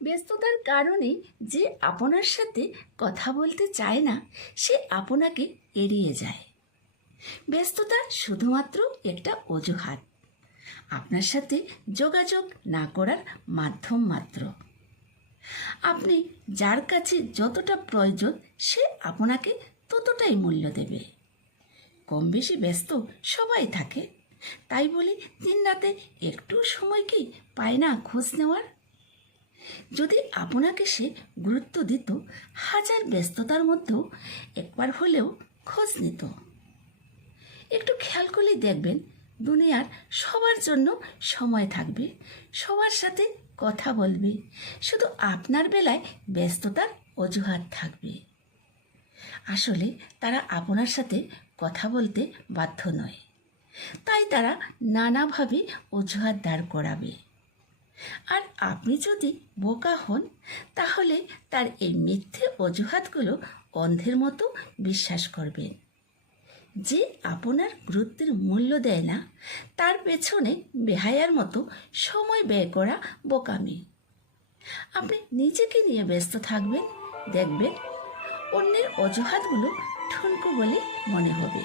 ব্যস্ততার কারণে যে আপনার সাথে কথা বলতে চায় না সে আপনাকে এড়িয়ে যায়। ব্যস্ততা শুধুমাত্র একটা অজুহাত, আপনার সাথে যোগাযোগ না করার মাধ্যম মাত্র। আপনি যার কাছে যতটা প্রয়োজন সে আপনাকে ততটাই মূল্য দেবে। কম বেশি ব্যস্ত সবাই থাকে, তাই বলে দিন রাতে একটু সময় কি পায় না খোঁজ নেওয়ার? যদি আপনাকে সে গুরুত্ব দিত, হাজার ব্যস্ততার মধ্যেও একবার হলেও খোঁজ নিত। একটু খেয়াল করলে দেখবেন দুনিয়ার সবার জন্য সময় থাকবে, সবার সাথে কথা বলবে, শুধু আপনার বেলায় ব্যস্ততার অজুহাত থাকবে। আসলে তারা আপনার সাথে কথা বলতে বাধ্য নয়, তাই তারা নানাভাবে অজুহাত দাঁড় করাবে। আর আপনি যদি বোকা হন তাহলে তার এই মিথ্যে অজুহাতগুলো অন্ধের মতো বিশ্বাস করবেন। যে আপনার গুরুত্বের মূল্য দেয় না তার পেছনে বেহায়ার মতো সময় ব্যয় করা বোকামি। আপনি নিজেকে নিয়ে ব্যস্ত থাকবেন, দেখবেন অন্যের অজুহাতগুলো ঠুনকো বলে মনে হবে।